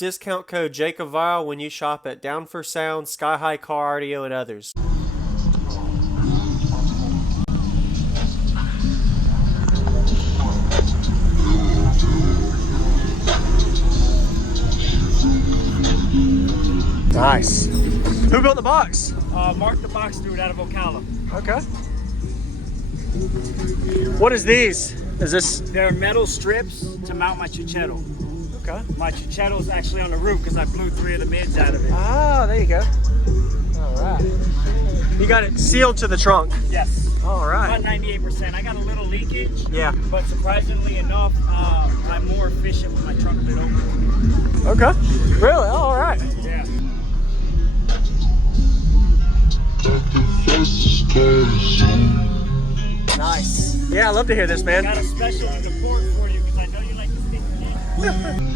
discount code JACOBVILE when you shop at Down for Sound, Sky High Car Audio, and others. Nice. Who built the box? Mark the box dude out of Ocala. Okay. What is these? Is this? They're metal strips to mount my chuchetto. Okay. My chuchetto's actually on the roof because I blew 3 of the mids out of it. Ah, there you go. All right. You got it sealed to the trunk. Yes. All right. About 98%. I got a little leakage. Yeah. But surprisingly enough, I'm more efficient with my trunk lid open. Okay. Really? Oh, all right. Yeah. Nice. Yeah, I love to hear this, man. I got a special in the port for you because I know you like to stick your hand.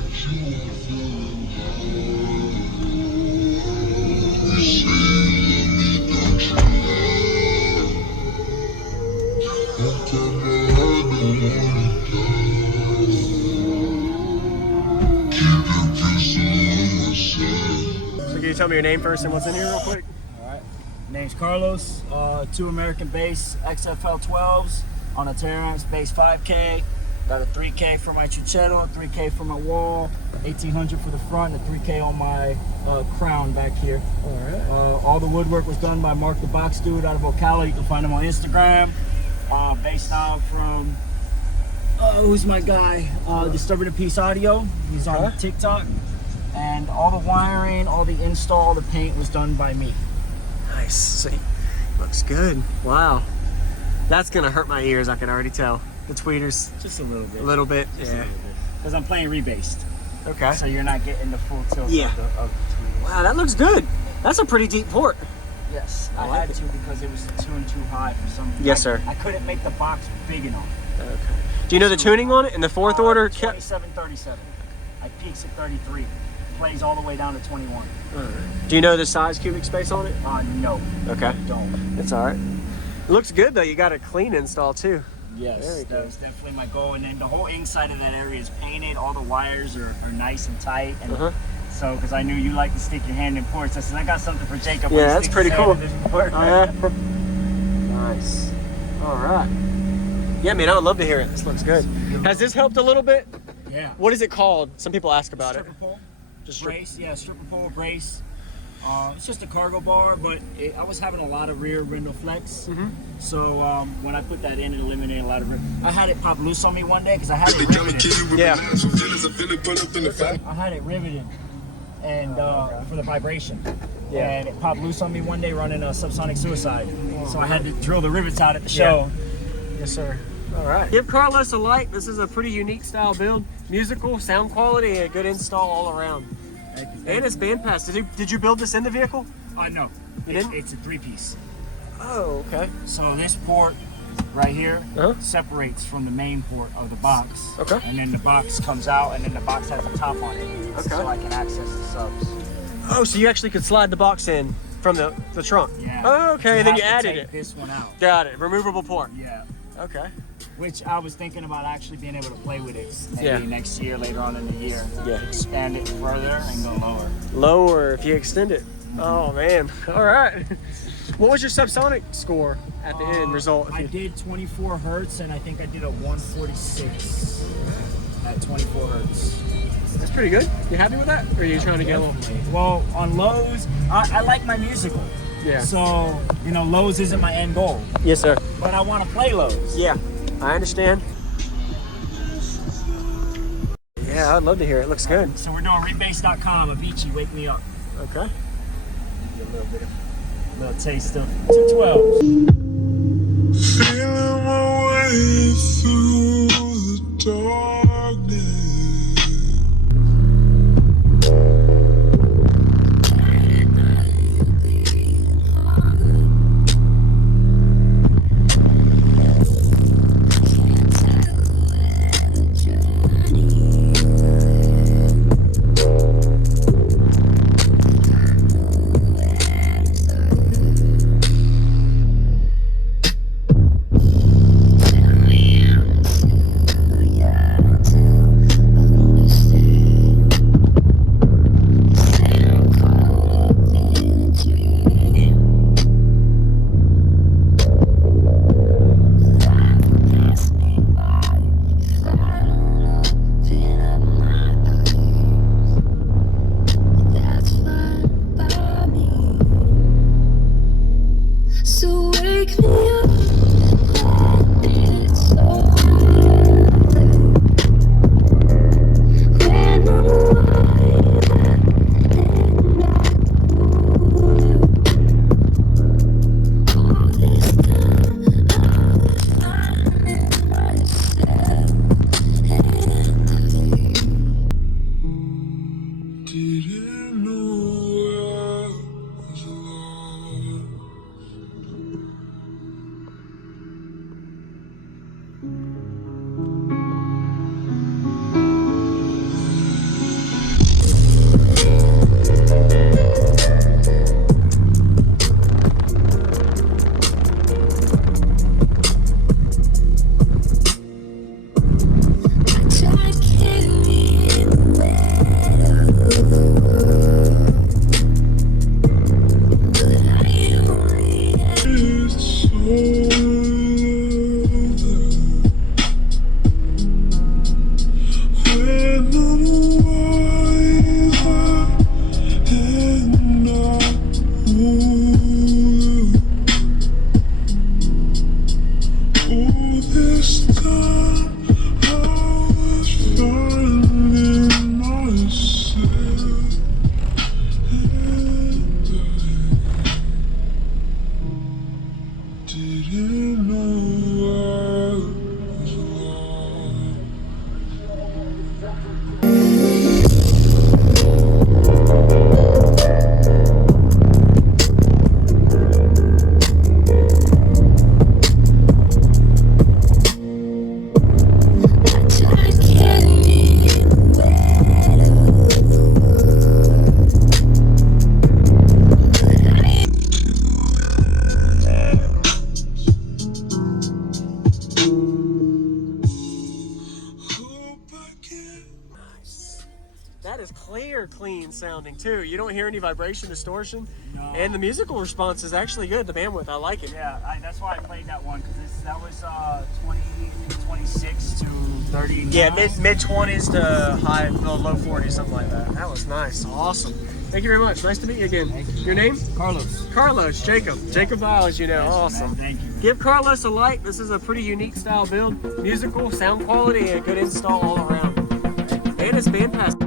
So can you tell me your name first and what's in here real quick? Name's Carlos, 2 American base XFL 12s on a Terrence base 5K. Got a 3K for my chuchetto, 3K for my wall, 1800 for the front, and a 3K on my crown back here. All right. All the woodwork was done by Mark the Box Dude out of Ocala. You can find him on Instagram. Based out from, who's my guy? Disturbing the Peace Audio. He's on TikTok. And all the wiring, all the install, all the paint was done by me. Nice. See, looks good. Wow. That's gonna hurt my ears, I can already tell. The tweeters. Just a little bit. A little bit. Just a little bit. Because I'm playing rebased. Okay. So you're not getting the full tilt of the tweeters. Wow, that looks good. That's a pretty deep port. Yes. I like had it. to because it was tuned too high for some reason. Yes, sir. I couldn't make the box big enough. Okay. Do you know the tuning on it in the 4th order? 27-37. I peaks at 33. Plays all the way down to 21. Do you know the size cubic space on it? No. Okay. I don't. It's all right. It looks good though. You got a clean install too. Yes, that was definitely my goal. And then the whole inside of that area is painted. All the wires are nice and tight. And so, because I knew you like to stick your hand in ports, I said, I got something for Jacob. Yeah, that's pretty cool. Oh, yeah. Nice. All right. Yeah, man, I would love to hear it. This looks good. Has this helped a little bit? Yeah. What is it called? Some people ask about Stripper pole. Just brace, yeah, stripper pole brace. It's just a cargo bar, but I was having a lot of rear window flex. So when I put that in, it eliminated a lot of rear. I had it pop loose on me one day because I had it riveted. Yeah. I had it riveted, and for the vibration. Yeah. And it popped loose on me one day running a subsonic suicide. So I had to drill the rivets out at the show. Yes, sir. All right. Give Carlos a like. This is a pretty unique style build. Musical, sound quality, and a good install all around. Thank you. And it's bandpass. Did you build this in the vehicle? No. You didn't? It's a 3-piece. Oh, okay. So this port right here separates from the main port of the box. Okay. And then the box comes out, and then the box has a top on it. Okay. So I can access the subs. Oh, so you actually could slide the box in from the trunk? Yeah. Oh, okay. And then you added take it. this one out. Got it. Removable port. Yeah. Okay. Which I was thinking about actually being able to play with it maybe next year, later on in the year. Yeah. Expand it further and go lower. Lower if you extend it. Oh man. All right. What was your subsonic score at the end result? I did 24 hertz, and I think I did a 146 at 24 hertz. That's pretty good. You happy with that? Or are you trying to get a little? Well, on lows, I like my musical. Yeah. So, you know, lows isn't my end goal. Yes, sir. But I want to play lows. Yeah, I understand. Yeah, I'd love to hear it. It looks good. So we're doing rebase.com, Avicii, Wake Me Up. Okay. Give you a little taste of 212. Feeling my way through the darkness. Yeah. That is clear, clean sounding too. You don't hear any vibration, distortion, No. and the musical response is actually good. The bandwidth, I like it. Yeah, that's why I played that one, because that was 26 to 30. Yeah, mid 20s to low 40s, something like that. That was nice, awesome. Thank you very much. Nice to meet you again. Thank you. Your name? Carlos. Carlos, Jacob. Jacob Biles, you know. Yes, Awesome. man, thank you. Give Carlos a like. This is a pretty unique style build. Musical, sound quality, and a good install all around. And it's bandpass.